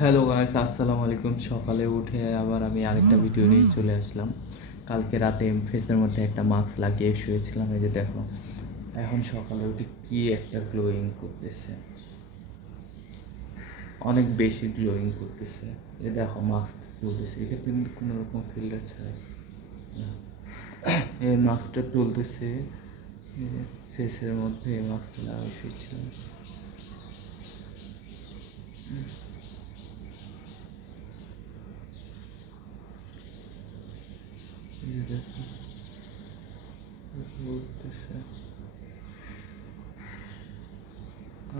Hello guys, আসসালামু আলাইকুম। সকালে উঠে আবার আমি আরেকটা ভিডিও নিয়ে চলে আসলাম। কালকে রাতে ফেসের মধ্যে একটা মাস্ক লাগিয়ে শুয়েছিলাম, এই যে দেখো এখন সকালে উঠে কি একটা গ্লোয়িং করতেছে, অনেক বেশি গ্লোয়িং করতেছে। এই দেখো মাস্ক তুলতেছে, এটা কিন্তু কোনো রকম ফিল্টার ছাড়াই এই মাস্কটা তুলতেছে। ফেসের মধ্যে এই মাস্কটা লাগাই শুয়েছিলাম। এই যে দেখো উঠতেছে।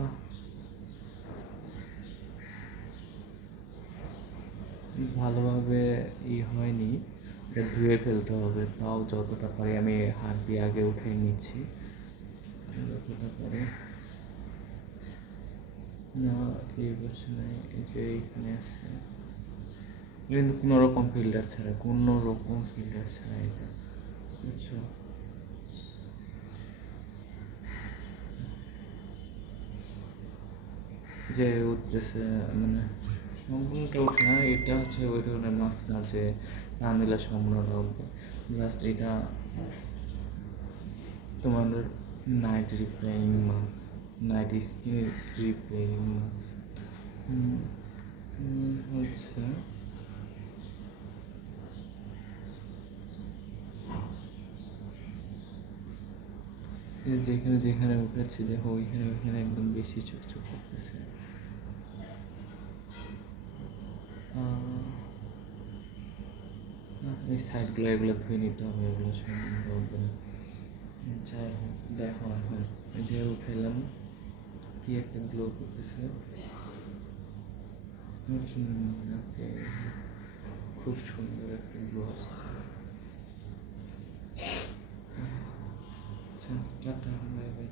আহ ভালোভাবে হয়নি, এটা ধুয়ে ফেলতে হবে। তাও যতটা পারি আমি হাত দিয়ে আগে উঠে নিচ্ছি, যতটা পারি। না, এই বছর নাই, এই যে এইখানে আছে, কিন্তু কোনো রকম ফিল্টার ছাড়া, কোনো রকম ফিল্টার ছাড়া এটা, বুঝছো? যে উঠতেছে, মানে সম্পূর্ণটা উঠে না, এটা হচ্ছে ওই ধরনের মাছ না যে রান দিলে সম্পূর্ণটা উঠবে। জাস্ট এটা তোমার night repairing mask, night skin repairing mask হচ্ছে যেখানে যেখানে উঠেছে দেখো, ওইখানে ওইখানে একদম বেশি চকচক করতেছে। এই সাইডগুলো এগুলো ধুয়ে নিতে হবে, এগুলো সম্পূর্ণ। যাই হোক, দেখো এখন এই যে উঠেলাম, কি একটা গ্লো করতেছে। খুব সুন্দর একটা গ্লো আসছে। আচ্ছা, টাটা, বাই বাই।